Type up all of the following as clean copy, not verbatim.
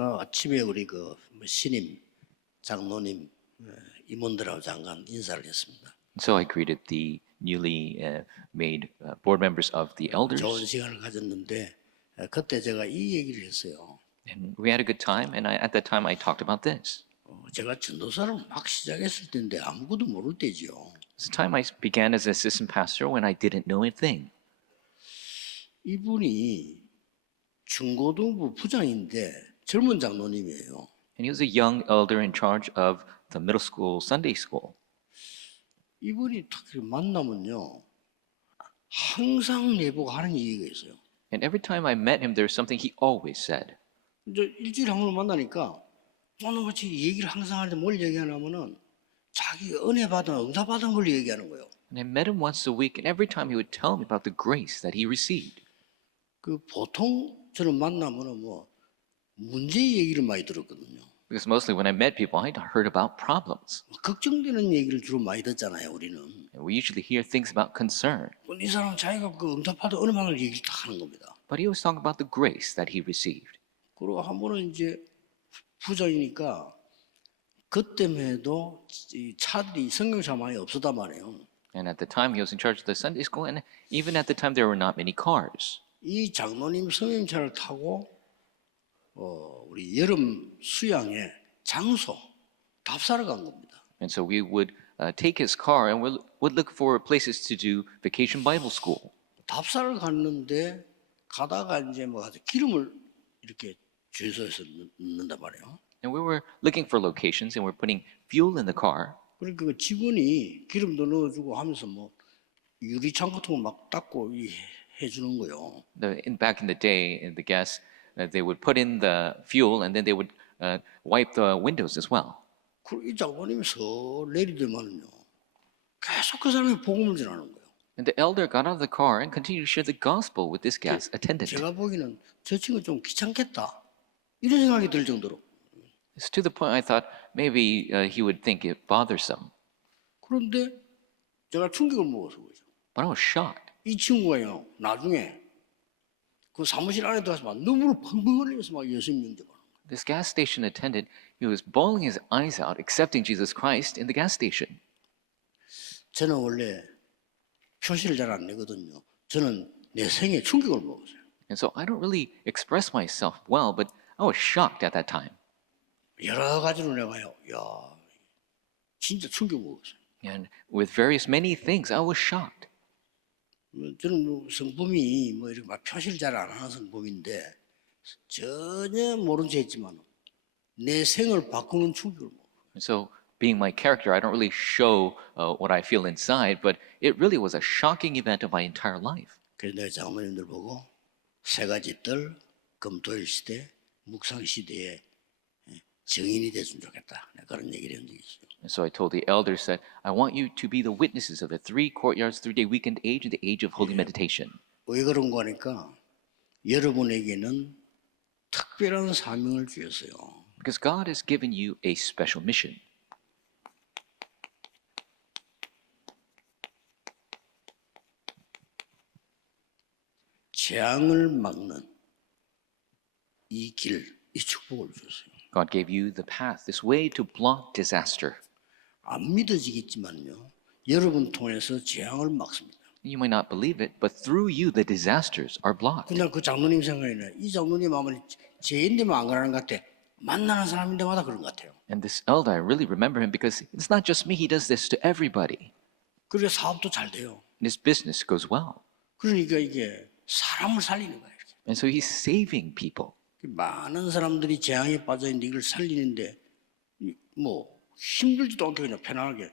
아침에 우리 신임, 장로님, 임원들하고 잠깐 인사를 했습니다. So I greeted the newly made board members of the elders, 좋은 시간을 가졌는데 그때 제가 이 얘기를 했어요. and we had a good time. And at that time, I talked about this. 제가 전도사를 막 시작했을 때인데 아무것도 모를 때지요. It's the time I began as assistant pastor when I didn't know a thing. 이분이 중고등부 부장인데 젊은 장로님이에요. And he was a young elder in charge of the middle school Sunday school. 이분이 특히 만나면요, 항상 내보고 하는 얘기가 있어요. And every time I met him, there's something he always said. 이제 일주일에 한 번 만나니까 오늘 같이 얘기를 항상 하는데 뭘 얘기하냐면은 자기 은혜 받은 응답 받은 걸 얘기하는 거예요. And I met him once a week, and every time he would tell me about the grace that he received. 보통 저는 만나면은 문제 얘기를 많이 들었거든요. Because mostly when I met people, I heard about problems. 걱정되는 얘기를 주로 많이 듣잖아요, 우리는. And we usually hear things about concern. 이 사람은 자기가 응답 받은 은혜 받은 걸 얘기를 다 하는 겁니다. But he was talking about the grace that he received. 그리고 한 번은 이제 부장이니까 그때에도 차들이 승용차 많이 없었단 말이에요. And at the time, he was in charge of the Sunday school, and even at the time, there were not many cars. 이 장로님 승용차를 타고 우리 여름 수양의 장소 답사를 간 겁니다. And so we would take his car and would look for places to do vacation Bible school. 답사를 갔는데 가다가 이제 기름을 이렇게 주유소에서 넣는단 말이에요. And we were looking for locations and we're putting fuel in the car. 그러니까 그 직원이 기름도 넣어주고 하면서 유리창 같은 거 막 닦고 해주는 거예요. Back in the day, the gas, they would put in the fuel and then they would wipe the windows as well. 그리고 이 장로님이 서 내리더만은요, 계속 그 사람이 복음을 전하는 거예요. And the elder got out of the car and continued to share the gospel with this gas attendant. 제가 보기에는 저 친구 좀 귀찮겠다 이런 생각이 들 정도로. It's to the point I thought maybe he would think it bothersome. 그런데 제가 충격을 먹어서 그죠. But I was shocked. 이 친구가요, 나중에 그 사무실 안에 들어가서 막 눈물을 펑펑 흘리면서 막 예수 믿는데. This gas station attendant, he was bawling his eyes out, accepting Jesus Christ in the gas station. 저는 원래 표시를 잘 안 내거든요. 저는 내 생에 충격을 먹었어요. And so I don't really express myself well, but I was shocked at that time. 여러 가지로 내가요, 야, 진짜 충격 먹었어요. And with many things, I was shocked. 저는 성품이 이렇게 막 표시를 잘 안 하는 성품인데 전혀 모른 체 했지만 내 생을 바꾸는 충격을 먹어요. And so, being my character, I don't really show what I feel inside, but it really was a shocking event of my entire life. 그래서 내가 장모님들 보고 세 가지 뜰, 금토일 시대, 묵상 시대에 증인이 됐으면 좋겠다. 그런 얘기를 한 적이 있어요. And so I told the elders that I want you to be the witnesses of the 3 courtyards, 3-day weekend age, and the age of holy meditation. 왜 그런 거 하니까 여러분에게는 특별한 사명을 주셨어요. Because God has given you a special mission. 재앙을 막는 이 길, 이 축복을 주셨어요. God gave you the path, this way to block disaster. 안 믿어지겠지만요, 여러분 통해서 재앙을 막습니다. You might not believe it, but through you, the disasters are blocked. 그냥 그 장로님 생각이 나요. 이 장로님 아무리 죄인데만 안 가라는 것 같아. 만나는 사람인데마다 그런 것 같아요. And this elder, I really remember him because it's not just me, he does this to everybody. 그래서 사업도 잘 돼요. And his business goes well. 그러니까 이게 사람을 살리는 거예요. 이렇게. And so he's saving people. 많은 사람들이 재앙에 빠져 있는데 이걸 살리는데 힘들지도 않게 그냥 편안하게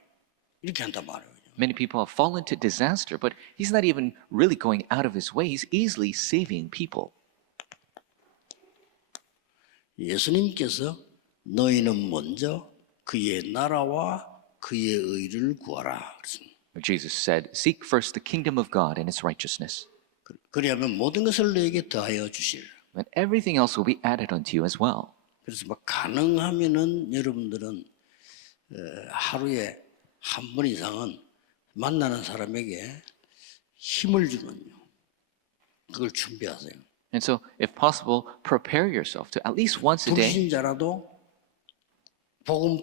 이렇게 한단 말이에요. Many people have fallen to disaster, but he's not even really going out of his way. He's easily saving people. 예수님께서 너희는 먼저 그의 나라와 그의 의를 구하라. Jesus said, "Seek first the kingdom of God and its righteousness, 그리하면 모든 것을 너에게 더하여 주실. and everything else will be added unto you as well." 그래서 가능하면은 여러분들은 하루에 한 번 이상은 만나는 사람에게 힘을 주는요. 그걸 준비하세요. And so, if possible, prepare yourself to at least once a day, 불신자라도 복음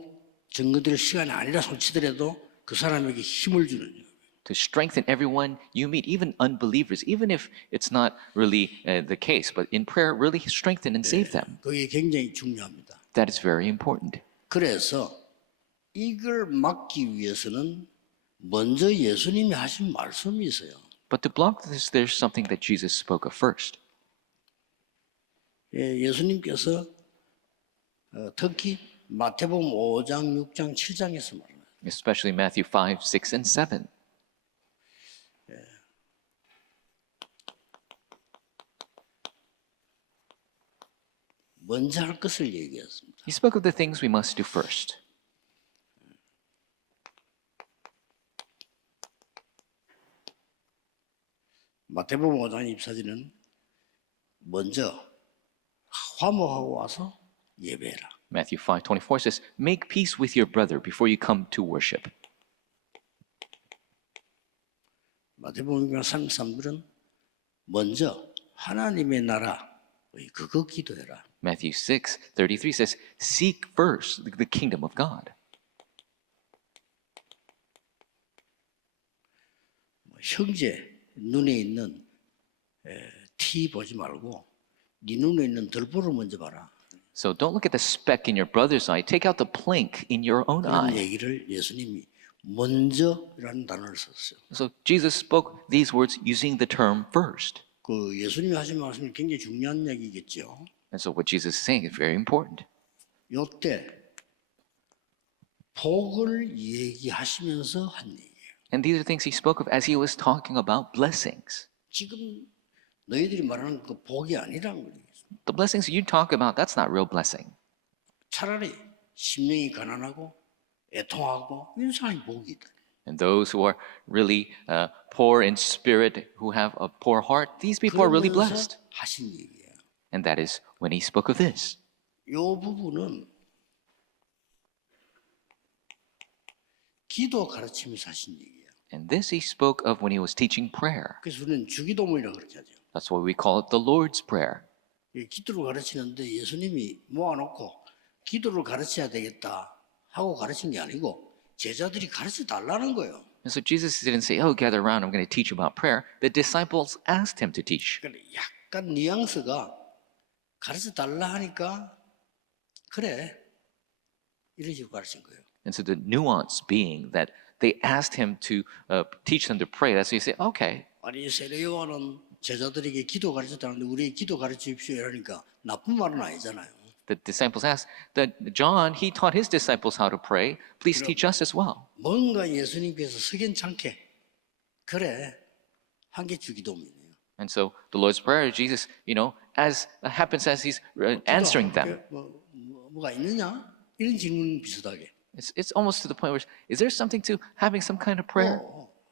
증거될 시간이 아니라 솔치더라도 그 사람에게 힘을 주는 일. to strengthen everyone you meet, even unbelievers, even if it's not really the case, but in prayer, really strengthen and save them. 그게 굉장히 중요합니다. That is very important. 그래서 이걸 막기 위해서는 먼저 예수님이 하신 말씀이 있어요. But to block this, there's something that Jesus spoke of first. 예수님께서 특히 마태복음 5장, 6장, 7장에서 말합니다. Especially Matthew 5, 6, and 7. 먼저 할 것을 얘기했습니다. He spoke of the things we must do first. 마태복음 5장 24절은 먼저 화목하고 와서 예배해라. Matthew 5:24 says, "Make peace with your brother before you come to worship." 마태복음 33절은 먼저 하나님의 나라 그거 기도해라. Matthew 6:33 says, "Seek first the kingdom of God." 형제 눈에 있는 티 보지 말고 네 눈에 있는 들보를 먼저 봐라. So don't look at the speck in your brother's eye. Take out the plank in your own 그런 eye. 얘기를 예수님이 먼저라는 단어를 썼어요. So Jesus spoke these words using the term first. 그 예수님이 하신 말씀이 굉장히 중요한 얘기겠죠. And so what Jesus is saying is very important. 요때 복을 얘기하시면서 한 얘기예요. And these are things he spoke of as he was talking about blessings. 지금 너희들이 말하는 그 복이 아니란 거예요. The blessings you talk about, that's not real blessing. 차라리 심령이 가난하고 애통하고 이런 사람이 복이다. And those who are really poor in spirit, who have a poor heart, these people are really blessed. 그러면서 하신 얘기예요. And that is when he spoke of this. 이 부분은 기도 가르치면서 하신 얘기예요. And this he spoke of when he was teaching prayer. 그래서 우리는 주기도문이라고 그렇게 하죠. That's why we call it the Lord's Prayer. 이 기도를 가르치는데 예수님이 모아놓고 기도를 가르쳐야 되겠다 하고 가르친 게 아니고 제자들이 가르쳐 달라는 거예요. And so Jesus didn't say, oh, gather around, I'm going to teach you about prayer. The disciples asked him to teach. 그러니까 약간 뉘앙스가 가르쳐 달라 하니까 그래 이런 식으로 가르친 거예요. And so the nuance being that they asked him to teach them to pray. That's why you say, okay. 아니 세례 요한은 제자들에게 기도 가르쳤다는데 우리에게 기도 가르치십시오 이러니까 나쁜 말은 아니잖아요. The disciples asked that John, he taught his disciples how to pray. Please teach us as well. 뭔가 예수님께서 석연찮게 그래 한 게 주기도문이에요. And so the Lord's Prayer, Jesus, as happens as he's answering them. 뭐가 있느냐? 이런 질문 비슷하게. It's almost to the point where, is there something to having some kind of prayer?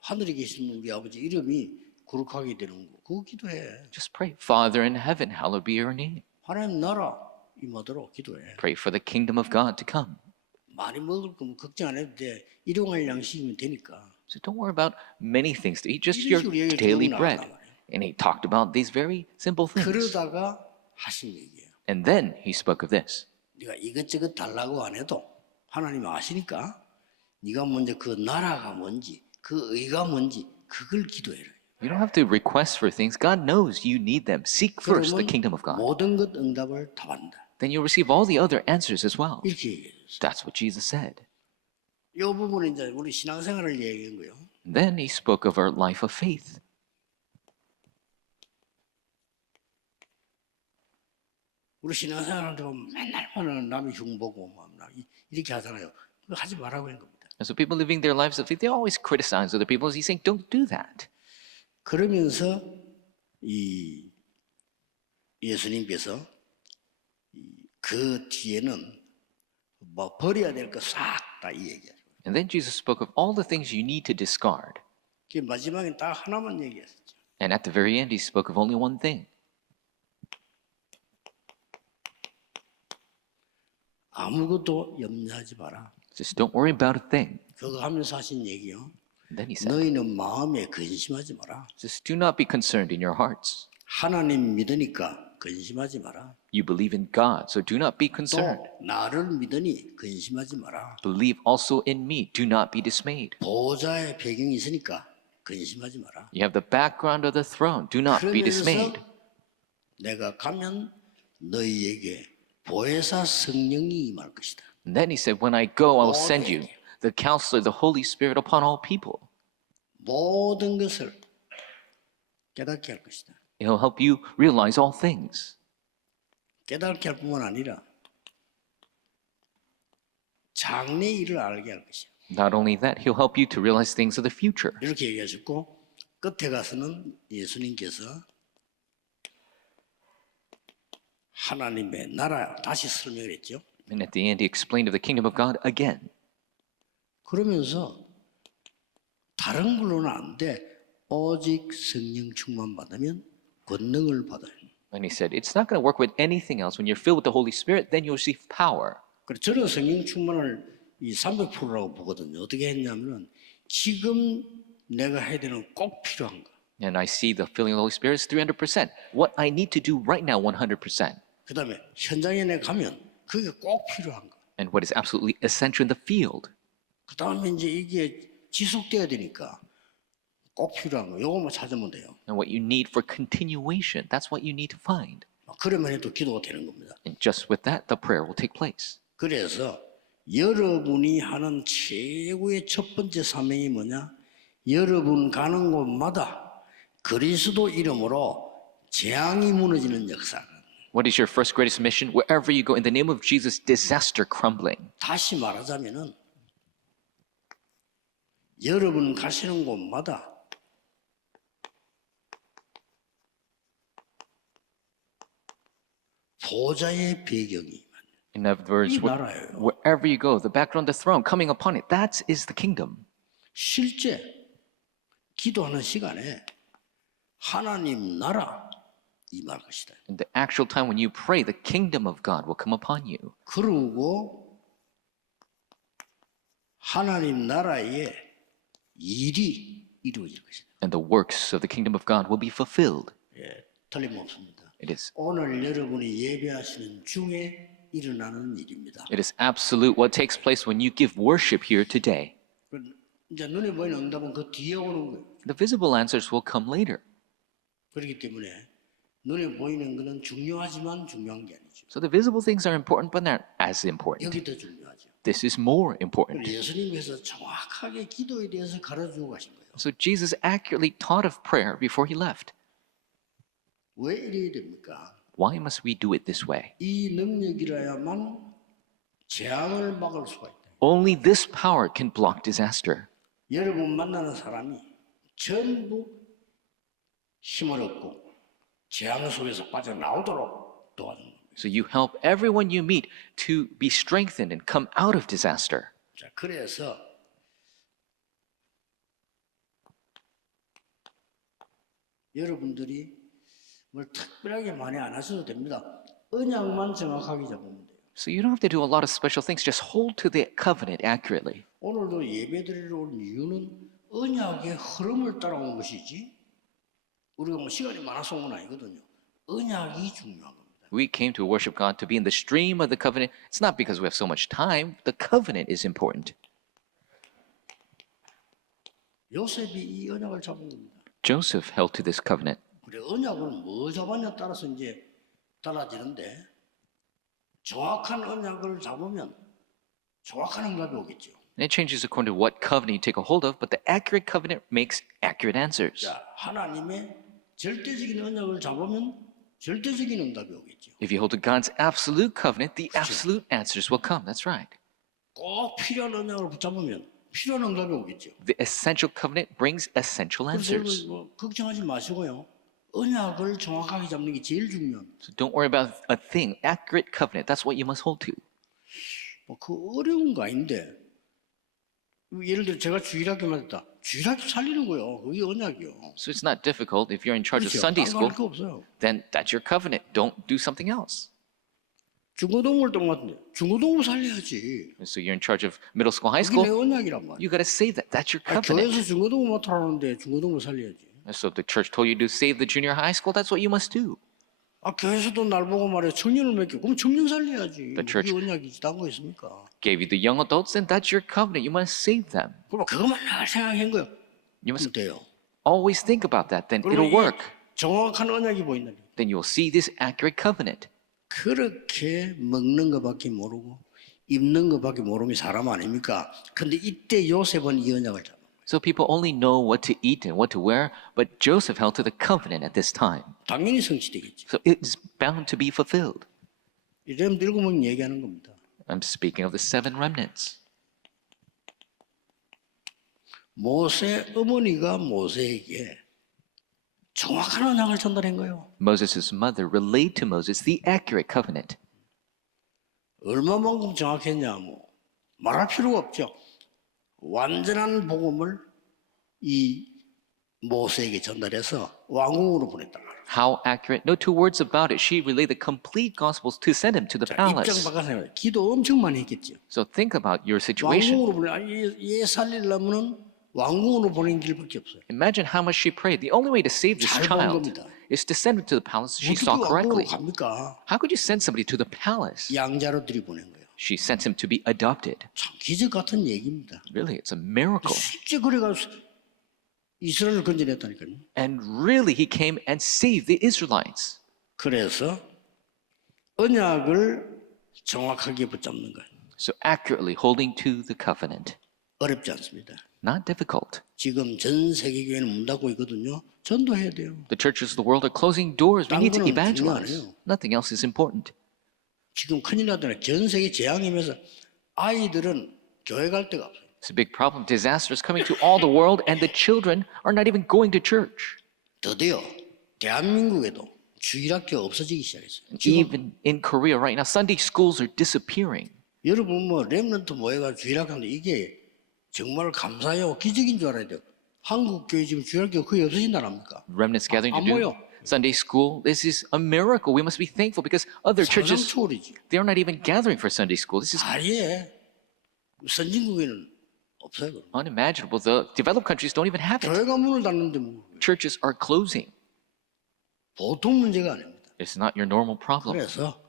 하늘에 계시는 우리 아버지 이름이 거룩하게 되는 거. 그거 기도해. Just pray. Father in heaven, hallowed be your name. 하나님 나라 임하도록 기도해. Pray for the kingdom of God to come. 많이 먹을 거면 걱정 안 해도 돼. 일용할 양식이면 되니까. So don't worry about many things to eat, just 이런 your 식으로 얘기를 daily 들으면 bread. 나왔단 말이에요. And he talked about these very simple things. 그러다가 하신 얘기예요. And then he spoke of this. 네가 이것저것 달라고 안 해도 하나님 아시니까 네가 먼저 그 나라가 뭔지 그 의가 뭔지 그걸 기도해라. You don't have to request for things. God knows you need them. Seek first the kingdom of God. 모든 것 응답을 다 받는다. Then you'll receive all the other answers as well. 이렇게 얘기했어요. That's what Jesus said. 이 부분은 이제 우리 신앙생활을 얘기한 거예요. And then he spoke of our life of faith. 우리 신앙생활한테 보면 맨날 남이 흉보고 이렇게 하잖아요. 그거 하지 말라고 하는 겁니다. And so people living their lives of faith, they always criticize other people. He's saying, don't do that. 그러면서 이 예수님께서 그 뒤에는 뭐 버려야 될 거 싹 다 이 얘기하죠. And then Jesus spoke of all the things you need to discard. 그 마지막에 딱 하나만 얘기했었죠. And at the very end, he spoke of only one thing. 아무것도 염려하지 마라. Just don't worry about a thing. 그거 하면서 하신 얘기요. And then he said, 너희는 마음에 근심하지 마라. just do not be concerned in your hearts. 하나님 믿으니까 근심하지 마라. You believe in God, so do not be concerned. 또 나를 믿으니 근심하지 마라. Believe also in me. Do not be dismayed. 보호자의 배경이 있으니까 근심하지 마라. You have the background of the throne. Do not be dismayed. 그러면서 내가 가면 너희에게 보혜사 성령이 임할 것이다. And then he said, when I go, I will send you the counselor, the Holy Spirit upon all people. 모든 것을 깨닫게 할 것이다. He'll help you realize all things. 깨닫게 할 뿐만 아니라 장래 일을 알게 할 것이야. Not only that, he'll help you to realize things of the future. 이렇게 얘기하셨고 끝에 가서는 예수님께서 하나님의 나라 다시 설명을 했죠. And at the end, he explained of the kingdom of God again. 그러면서 다른 걸로는 안 돼. 오직 성령 충만 받으면 권능을 받아요. And he said, it's not going to work with anything else. When you're filled with the Holy Spirit, then you'll receive power. 그래서 저는 성령 충만을 이 300%라고 보거든요. 어떻게 했냐면은 지금 내가 해야 되는 꼭 필요한 거. And I see the filling of the Holy Spirit is 300%. What I need to do right now, 100%. 그다음에 현장에 내가 가면 그게 꼭 필요한 거. And what is absolutely essential in the field. 그다음에 이제 이게 지속돼야 되니까 꼭 필요한 거. 요거만 찾으면 돼요. And what you need for continuation, that's what you need to find. 그러면 해도 기도가 되는 겁니다. And just with that, the prayer will take place. 그래서 여러분이 하는 최고의 첫 번째 사명이 뭐냐? 여러분 가는 곳마다 그리스도 이름으로 재앙이 무너지는 역사. What is your first greatest mission? Wherever you go, in the name of Jesus, disaster crumbling. 다시 말하자면은 여러분 가시는 곳마다 보좌의 배경이 In other words, 이 나라예요. wherever you go, the background, the throne, coming upon it, that is the kingdom. 실제 기도하는 시간에 하나님 나라 임할 것이다. In the actual time when you pray, the kingdom of God will come upon you. 그러고 하나님 나라의 일이 이루어질 것이다. And the works of the kingdom of God will be fulfilled. 예, 틀림없습니다. It is 오늘 여러분이 예배하시는 중에 일어나는 일입니다. It is absolute what takes place when you give worship here today. 이제 눈에 보이는 응답은 그 뒤에 오는 거예요. The visible answers will come later. 그렇기 때문에 눈에 보이는 것은 중요하지만 중요한 게 아니죠. So the visible things are important, but not as important. 여기 더 중요하죠. This is more important. 예수님께서 정확하게 기도에 대해서 가르쳐주고 가신 거예요. So Jesus accurately taught of prayer before he left. 왜 이래야 됩니까? Why must we do it this way? 이 능력이라야만 재앙을 막을 수가 있다. Only this power can block disaster. 여러분 만나는 사람이 전부 힘을 얻고 재앙 속에서 빠져나오도록 도와주는 겁니다. So you help everyone you meet to be strengthened and come out of disaster. 자, 그래서 여러분들이 뭘 특별하게 많이 안 하셔도 됩니다. 언약만 정확하게 잡으면 돼요. So you don't have to do a lot of special things. Just hold to the covenant accurately. 오늘도 예배드리러 온 이유는 언약의 흐름을 따라온 것이지 우리가 뭐 시간이 많아서 온 건 아니거든요. 언약이 중요한 겁니다. We came to worship God to be in the stream of the covenant. It's not because we have so much time. The covenant is important. 요셉이 이 언약을 잡은 겁니다. Joseph held to this covenant. 그래 언약을 뭐 잡았냐 따라서 이제 달라지는데 정확한 언약을 잡으면 정확한 응답이 오겠죠. And it changes according to what covenant you take a hold of, but the accurate covenant makes accurate answers. 자, 하나님의 절대적인 언약을 잡으면 절대적인 응답이 오겠죠. If you hold to God's absolute covenant, the absolute answers will come. That's right. 꼭 필요한 언약을 붙잡으면 필요한 응답이 오겠죠. The essential covenant brings essential 그래서 answers. 여러분 뭐 걱정하지 마시고요. 언약을 정확하게 잡는 게 제일 중요합니다. So don't worry about a thing. Accurate covenant, that's what you must hold to. 그 어려운 거 아닌데 예를 들어 제가 주일학교 맡았다. 주일학교 살리는 거예요. 그게 언약이요. So it's not difficult. If you're in charge of 그렇죠. Sunday 딴거 school, 할 거 없어요. then that's your covenant. Don't do something else. 중고등부를 맡는데 중고등부 살려야지. So you're in charge of middle school, high 그게 내 school, 언약이란 말이야. you got to say that. That's your 아, 교회에서 교회에서 중고등부 맡으라는데 중고등부 살려야지. So if the church told you to save the junior high school, that's what you must do. 아, 교회에서도 날 보고 말해 청년을 맺게. 그럼 청년 살려야지. The church- 이게 언약이지 다고 있습니까? Gave you the young adults, then that's your covenant. You must save them. 그럼 그것만 날 생각한 거예요. You must 그럼 돼요. always think about that. Then 그리고 it'll 이게 work. 정확한 언약이 보인다. Then you'll see this accurate covenant. 그렇게 먹는 것밖에 모르고 입는 것밖에 모르는 게 사람 아닙니까? 근데 이때 요셉은 이 언약을 잡아. So people only know what to eat and what to wear, but Joseph held to the covenant at this time. 당연히 성취되겠죠. So it is bound to be fulfilled. 이 렘 일곱 명 얘기하는 겁니다. I'm speaking of the seven remnants. 모세 어머니가 모세에게 정확한 언약을 전달한 거예요. Moses' mother relayed to Moses the accurate covenant. 얼마만큼 정확했냐 뭐 말할 필요가 없죠. 완전한 복음을 이 모세에게 전달해서 왕궁으로 보냈다. How accurate? No two words about it. She relayed the complete gospels to send him to the 입장 palace. 바꿔서 기도 엄청 많이 했겠죠. So think about your situation. 왕궁으로 보내. 얘 살리려면은 왕궁으로 보낸 길밖에 없어요. Imagine how much she prayed. The only way to save this 잘 본 child 겁니다. is to send him to the palace she 어떻게 saw 왕궁으로 correctly. 갑니까? How could you send somebody to the palace? 양자로 들이보낸 거예요. She sent him to be adopted. 참 기적 같은 얘기입니다. Really, it's a miracle. 실제 그래가지고 이스라엘을 건져냈다니까요. And really, he came and saved the Israelites. 그래서 언약을 정확하게 붙잡는 거예요. So accurately holding to the covenant. 어렵지 않습니다. Not difficult. 지금 전 세계 교회는 문 닫고 있거든요. 전도해야 돼요. The churches of the world are closing doors. We need to 딴 거는 evangelize. 중요 아니에요. Nothing else is important. 지금 큰일 나더라. 전 세계 재앙이면서 아이들은 교회 갈 데가 없어요. It's a big problem. Disaster is coming to all the world, and the children are not even going to church. 드디어 대한민국에도 주일학교 없어지기 시작했어요. 지금 Even in Korea right now, Sunday schools are disappearing. 여러분 뭐 렘넌트 모여가 주일학교 하는데 이게 정말 감사해요. 기적인 줄 알아야 돼요. 한국 교회 지금 주일학교 거의 없어진다랍니까? Remnants gathering to 안 do 모여. Sunday school. This is a miracle. We must be thankful because other 상상 churches, 초월이지. they're not even gathering for Sunday school. This is 아예 선진국에는 없어요. 그럼. unimaginable. The developed countries don't even have it. 교회가 문을 닫는데 뭐 Churches are closing. 보통 문제가 아닙니다. It's not your normal problem. 그래서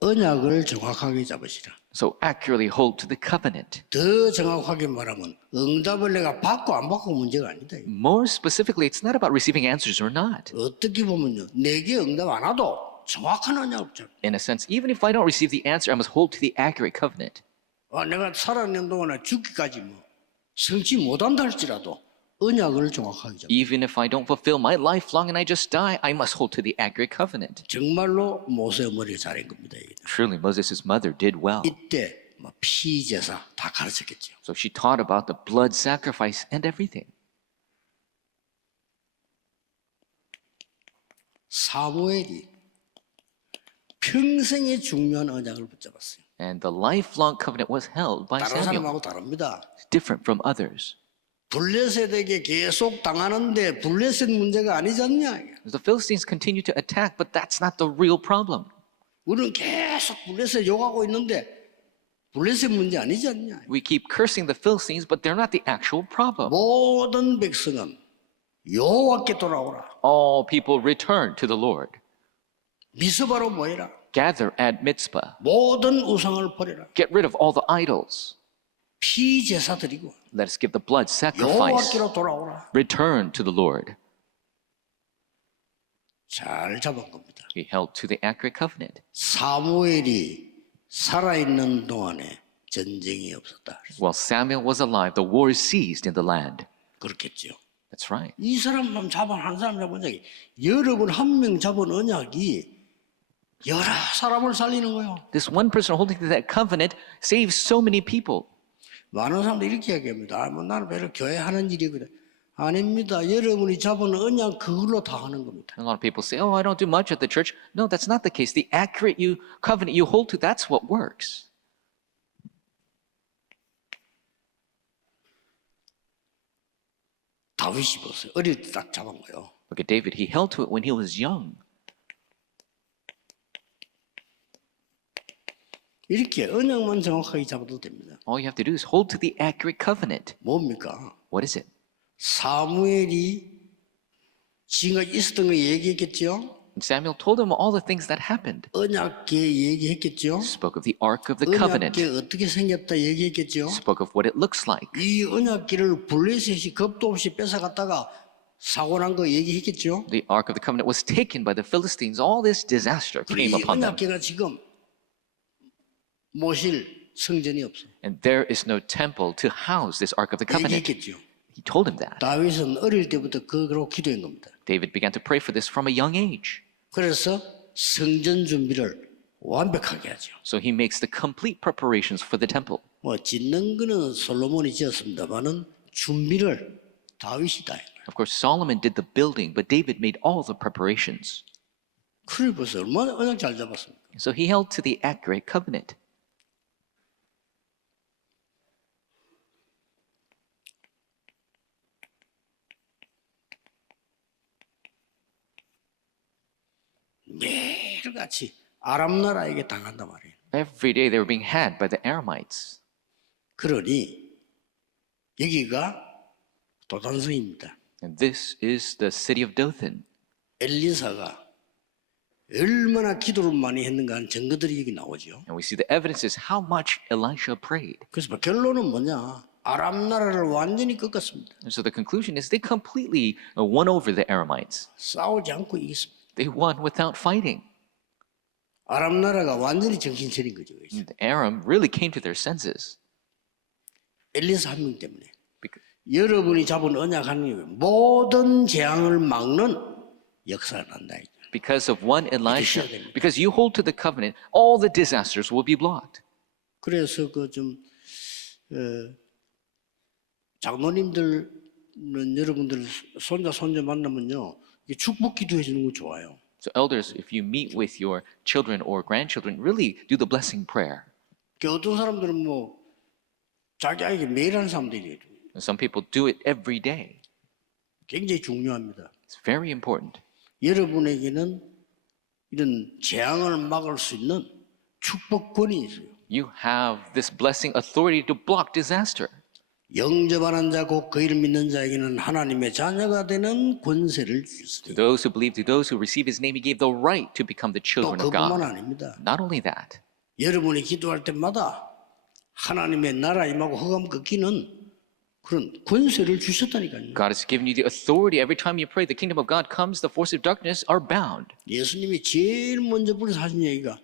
언약을 정확하게 잡으시라. So accurately hold to the covenant. 더 정확하게 말하면 응답을 내가 받고 안 받고 문제가 아니다. More specifically, it's not about receiving answers or not. 어떻게 보면요, 내게 응답 안 와도 정확한 언약을 잡. In a sense, even if I don't receive the answer, I must hold to the accurate covenant. 내가 살아있는 동안에 죽기까지 뭐 성취 못한다 할지라도 언약을 정확하게 잡. Even if I don't fulfill my life long and I just die, I must hold to the accurate covenant. 정말로 모세 어머니가 잘한 겁니다. 이게. Truly, Moses' mother did well. 이때 뭐 피제사 다 가르쳤겠죠. So she taught about the blood sacrifice and everything. 사무엘이 평생의 중요한 언약을 붙잡았어요. And the lifelong covenant was held by 다른 Samuel, 사람하고 다릅니다. different from others. 블레셋에게 계속 당하는데 블레셋 문제가 아니지 않냐? The Philistines continue to attack, but that's not the real problem. 우리는 계속 블레셋 욕하고 있는데 블레셋 문제 아니지 않냐? We keep cursing the Philistines, but they're not the actual problem. 모든 백성은 여호와께 돌아오라. All people return to the Lord. 미스바로 모이라. Gather at Mitzpah. 모든 우상을 버려라. Get rid of all the idols. 피제사 드리고 Let us give the blood sacrifice. 여호와께로 돌아오라. Return to the Lord. 잘 잡은 겁니다. He held to the accurate covenant. 사무엘이 살아있는 동안에 전쟁이 없었다. While Samuel was alive, the war ceased in the land. 그렇겠죠. That's right. 이 사람만 잡은 한 사람 잡은 언약이 여러분 한 명 잡은 언약이 여러 사람을 살리는 거예요. This one person holding to that covenant saves so many people. 많은 사람들이 이렇게 얘기합니다. 뭐 나는 별로 교회 하는 일이거든. 아닙니다. 여러분이 잡은 언약 그걸로 다 하는 겁니다. A lot of people say, "Oh, I don't do much at the church." No, that's not the case. The accurate covenant you hold to, that's what works. 다윗이 보세요. 어릴 때 딱 잡은 거예요. Look at David. He held to it when he was young. 이렇게 언약만 정확하게 잡아도 됩니다. All you have to do is hold to the accurate covenant. 뭡니까? What is it? 사무엘이 지금까지 있었던 거 얘기했겠죠. And Samuel told him all the things that happened. 언약궤 얘기했겠죠. Spoke of the Ark of the Covenant. 언약궤 어떻게 생겼다 얘기했겠죠. Spoke of what it looks like. 이 언약궤를 블레셋이 겁도 없이 뺏어갔다가 사고 난 거 얘기했겠죠. The Ark of the Covenant was taken by the Philistines. All this disaster 이 came upon them. 언약궤가 지금 모실 성전이 없어. And there is no temple to house this Ark of the Covenant. 얘기했겠죠. He told him that. 다윗은 어릴 때부터 그거로 기도한 겁니다. David began to pray for this from a young age. 그래서 성전 준비를 완벽하게 하죠. So he makes the complete preparations for the temple. 뭐 짓는 거는 솔로몬이 지었습니다만은 준비를 다윗이 다 해요. Of course, Solomon did the building, but David made all the preparations. 그래 벌써 얼마나 언약 잘 잡았습니까? So he held to the accurate covenant. 매일같이 아람 나라에게 당한단 말이에요. Every day they were being had by the Aramites. 그러니 여기가 도단성입니다. And this is the city of Dothan. 엘리사가 얼마나 기도를 많이 했는가 하는 증거들이 여기 나오죠. And we see the evidences how much Elisha prayed. 그래서 결론은 뭐냐? 아람 나라를 완전히 꺾었습니다. And so the conclusion is they completely won over the Aramites. 싸우지 않고 이겼습니다. They won without fighting. 아람 나라가 완전히 정신 차린 거죠. And Aram really came to their senses. 엘리사 한 명 때문에. Because, 여러분이 잡은 언약 하나님 모든 재앙을 막는 역사가 난다. because of one Elisha, 믿으셔야 됩니다. because you hold to the covenant, all the disasters will be blocked. 그래서 그 좀 장로님들은 여러분들 손자 만나면요 축복 기도해 주는 거 좋아요. So elders, if you meet with your children or grandchildren, really do the blessing prayer. 그 어떤 사람들은 뭐 자기 아이에게 매일 하는 사람들이 And some people do it every day. 굉장히 중요합니다. It's very important. 여러분에게는 이런 재앙을 막을 수 있는 축복권이 있어요. You have this blessing authority to block disaster. 영접하는 자 곧 그 이름 믿는 자에게는 하나님의 자녀가 되는 권세를 To 주셨어요. those who believe, to those who receive his name, he gave the right to become the 또 children of 그뿐만 God. 아닙니다. Not only that, 여러분이 기도할 때마다 하나님의 나라 임하고 흑암 꺾이는 그런 권세를 주셨다니까요. God has given you the authority. Every time you pray, the kingdom of God comes, the force of darkness are bound. 예수님이 제일 먼저 불러서 하신 얘기가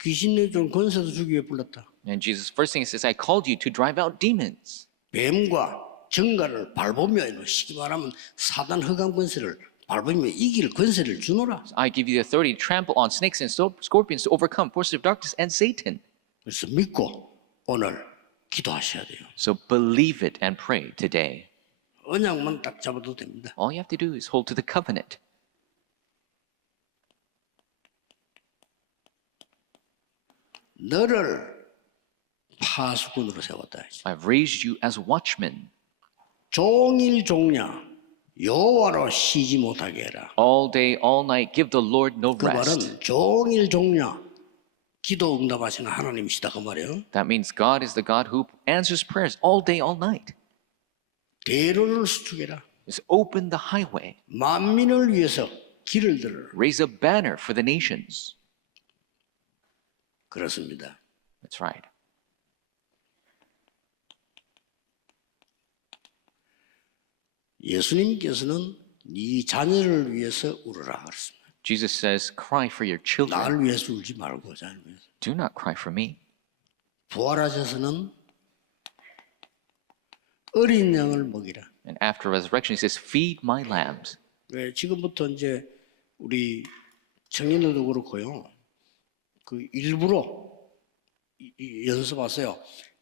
귀신 내주는 권세도 주기 위해 불렀다. And Jesus, first thing he says, I called you to drive out demons. 뱀과 정갈을 밟으며 쉽게 말하면 사단 흑암 권세를 밟으며 이길 권세를 주노라. I give you the authority to trample on snakes and scorpions to overcome forces of darkness and Satan. 그래서 믿고 오늘 기도하셔야 돼요. So believe it and pray today. 언약만 딱 잡아도 됩니다. All you have to do is hold to the covenant. 너를 파수꾼으로 세웠다. I've raised you as watchmen. 종일 종야 여호와로 쉬지 못하게 해라. All day, all night, give the Lord no 그 rest. 말은 종일 종야 기도 응답하시는 하나님이시다 그 말이에요. That means God is the God who answers prayers all day, all night. 대로를 수축해라. Just open the highway. 만민을 위해서 길을 들어라. Raise a banner for the nations. 그렇습니다. That's right. 예수님께서는 네 자녀를 위해서 울어라 그랬습니다. Jesus says, cry for your children. 나를 위해서 울지 말고 자녀를 위해서. Do not cry for me. 부활하셔서는 어린 양을 먹이라. And after resurrection, he says, feed my lambs. 왜 지금부터 이제 우리 청년들도 그렇고요. 그 일부러 연습하세요.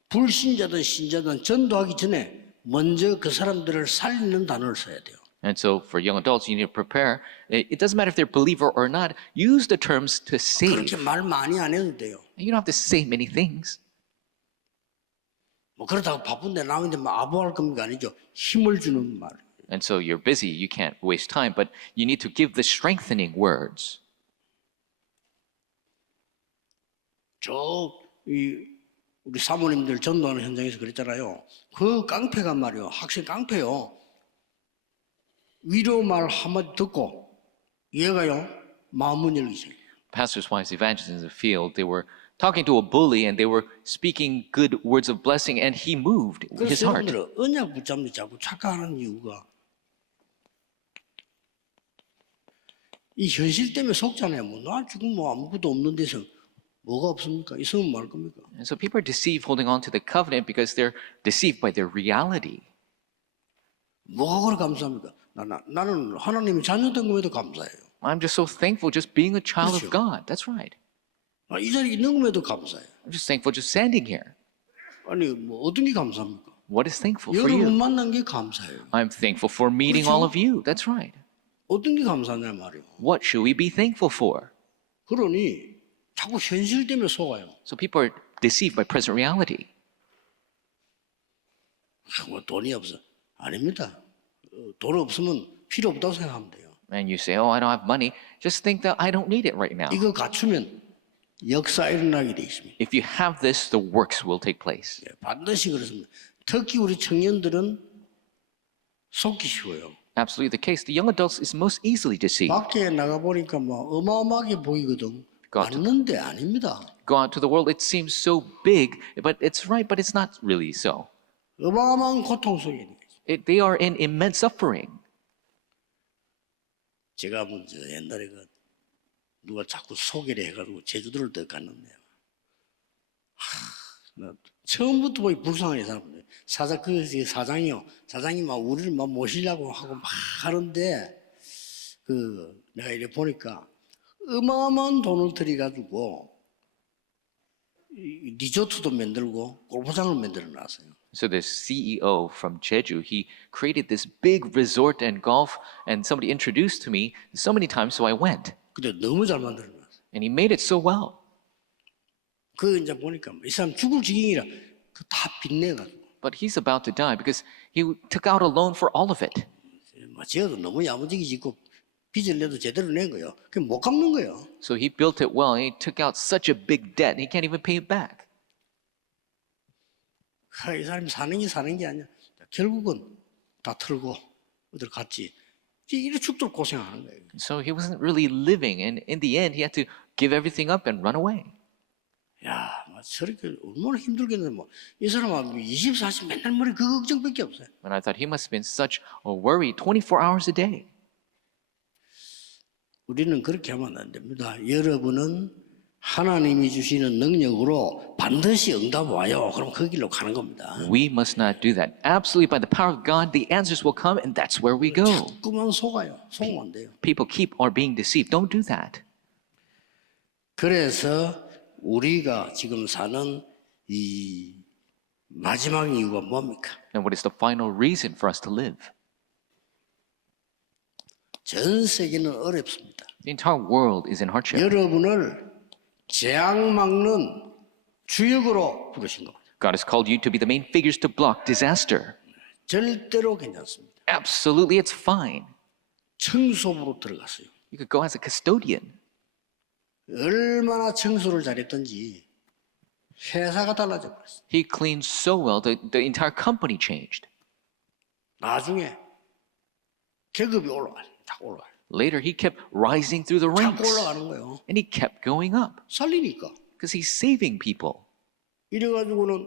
불신자든 신자든 전도하기 전에 먼저 그 사람들을 살리는 단어를 써야 돼요. And so for young adults, you need to prepare. It doesn't matter if they're believer or not. Use the terms to 그렇게 save. 말 많이 안 해도 돼요. You don't have to say many things. 뭐 그렇다고 바쁜데 나오는데 뭐 아부할 겁니까 아니죠. 힘을 주는 말. And so you're busy. You can't waste time. But you need to give the strengthening words. 우리 사모님들 전도하는 현장에서 그랬잖아요. 그 깡패가 말이요. 학생 깡패요. 위로 말 한마디 듣고 얘가요 마음문 열기 시작해요. Pastors' wives, evangelists in the field, they were talking to a bully and they were speaking good words of blessing, and he moved his 그래서 heart. 여러분들은 언약 붙잡는 자꾸 착각하는 이유가 이 현실 때문에 속잖아요. 나 지금 아무것도 없는 데서 뭐가 없습니까? 있으면 말 겁니까? And so people are deceived holding on to the covenant because they're deceived by their reality. 뭐가 그래 감사합니까? 나는 하나님이 자녀된 것에도 감사해요. I'm just so thankful just being a child of 그렇죠. God. That's right. 이 자리에 있는 것에도 감사해요. I'm just thankful just standing here. 아니 뭐 어떤 게 감사합니까? What is thankful for 여러분 you? 만난 게 감사해요. I'm thankful for meeting all of you. That's right. 어떤 게 감사하냐 말이에요. What should we be thankful for? 그러니 자꾸 현실 때문에 속아요. So people are deceived by present reality. 뭐 돈이 없어. 아닙니다. 돈 없으면 필요 없다고 생각하면 돼요. And you say, oh, I don't have money. Just think that I don't need it right now. 이거 갖추면 역사 일어나게 돼 있습니다. If you have this, the works will take place. 반드시 그렇습니다. 특히 우리 청년들은 속기 쉬워요. Absolutely the case. The young adults is most easily deceived. 밖에 나가 보니까 뭐 어마어마하게 보이거든. God. 맞는데 아닙니다. Go out to the world, it seems so big, but it's right, but it's not really so. 어마어마한 고통 속에 있는 거죠. They are in immense suffering. 제가 먼저 옛날에 누가 자꾸 소개를 해가지고 제주도를 더 갔는데 나 처음부터 보기 불쌍한 사람들 사장이요 사장이 막 우리를 막 모시려고 하고 막 하는데 내가 이래 보니까 어마어마한 돈을 들여가지고 리조트도 만들고 골프장을 만들어 놨어요. So the CEO from Jeju, he created this big resort and golf, and somebody introduced to me so many times, so I went. 근데 너무 잘 만들어 놨어요. And he made it so well. 이제 보니까 이 사람 죽을 지경이라 다 빚내가지고 But he's about to die because he took out a loan for all of it. 지어도 너무 야무지게 짓고 빚을 내도 제대로 낸 거예요. 그냥 못 갚는 거예요. So he built it well, and he took out such a big debt, and he can't even pay it back. 이 사람이 사는 게 아니야. 결국은 다 털고 어딜 갔지. 이래 죽도록 고생하는 거예요. So he wasn't really living, and in the end, he had to give everything up and run away. 야, 저렇게 얼마나 힘들겠는데 이 사람은 24시 맨날 머리 그 걱정밖에 없어요. And I thought he must have been such a worry 24 hours a day. 우리는 그렇게 하면 안 됩니다. 여러분은 하나님이 주시는 능력으로 반드시 응답 와요. 그럼 그 길로 가는 겁니다. We must not do that. Absolutely, by the power of God, the answers will come, and that's where we go. 자꾸만 속아요. 속으면 안 돼요. People are being deceived. Don't do that. 그래서 우리가 지금 사는 이 마지막 이유가 뭡니까? And what is the final reason for us to live? 전 세계는 어렵습니다. The entire world is in hardship. 여러분을 재앙 막는 주역으로 부르신 겁니다. God has called you to be the main figures to block disaster. 절대로 괜찮습니다. Absolutely, it's fine. 청소부로 들어갔어요. You could go as a custodian. 얼마나 청소를 잘했던지 회사가 달라져 버렸어요. He cleaned so well, the entire company changed. 나중에 계급이 올라가요. 자꾸 올라가요. Later, he kept rising through the ranks. 자꾸 올라가는 거예요. And he kept going up 살리니까. because he's saving people. 이래가지고는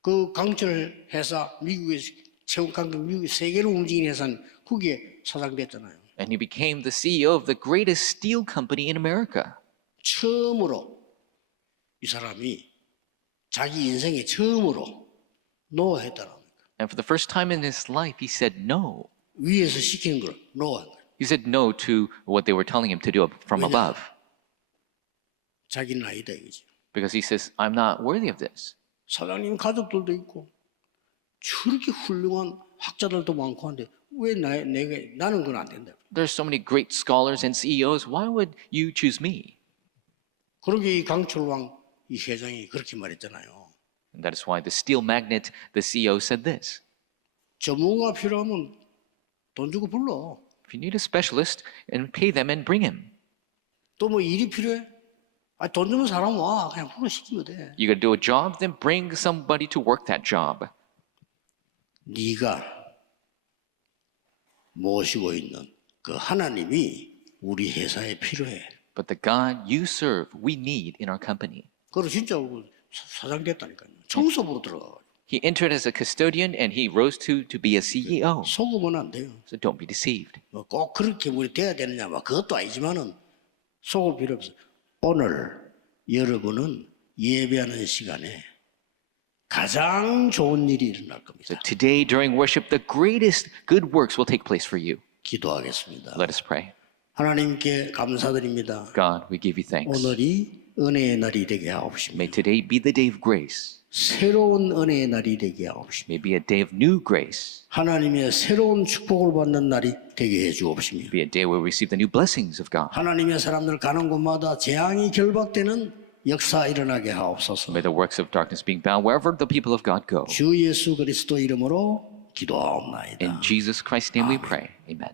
그 강철 회사, 미국의 체육강국 미국의 세계로 움직이는 회사는 그게 사장 됐잖아요. And he became the CEO of the greatest steel company in America. 처음으로 이 사람이 자기 인생에 처음으로 노했다는 거예요. And for the first time in his life, he said no. 위에서 시키는 걸 노한 거예요. He said no to what they were telling him to do from 왜냐? above. 자기는 아니다 이거지. Because he says, I'm not worthy of this. 사장님 가족들도 있고 저렇게 훌륭한 학자들도 많고 한데 왜 나는 그건 안 된다. There's so many great scholars and CEOs. Why would you choose me? 그러게 이 강철왕 이 회장이 그렇게 말했잖아요. And that is why the steel magnate, the CEO, said this. 전문가 필요하면 돈 주고 불러. If you need a specialist, and pay them and bring him. 또 뭐 일이 필요해? 돈 주면 사람 와. 그냥 불러 시키면 돼. You got to do a job, then bring somebody to work that job. 네가 모시고 있는 그 하나님이 우리 회사에 필요해. But the God you serve, we need in our company. 그리고 진짜 사장 됐다니까요. 청소부로 들어가. He entered as a custodian and he rose to be a CEO. 속으면 안 돼요. So don't be deceived. 꼭 그렇게 우리 돼야 되느냐, 막 그것도 아니지만은 속을 필요 없어. 오늘 여러분은 예배하는 시간에 가장 좋은 일이 일어날 겁니다. So today during worship, the greatest good works will take place for you. 기도하겠습니다. Let us pray. 하나님께 감사드립니다. God, we give you thanks. 오늘이 은혜의 날이 되게 하옵시며 May today be the day of grace. 새로운 은혜의 날이 되게 하옵시며 May be a day of new grace. 하나님의 새로운 축복을 받는 날이 되게 해 주옵시며 Be a day where we receive the new blessings of God. 하나님의 사람들 가는 곳마다 재앙이 결박되는 역사 일어나게 하옵소서. May the works of darkness being bound wherever the people of God go. 주 예수 그리스도 이름으로 기도하옵나이다. In Jesus Christ's name we pray. Amen.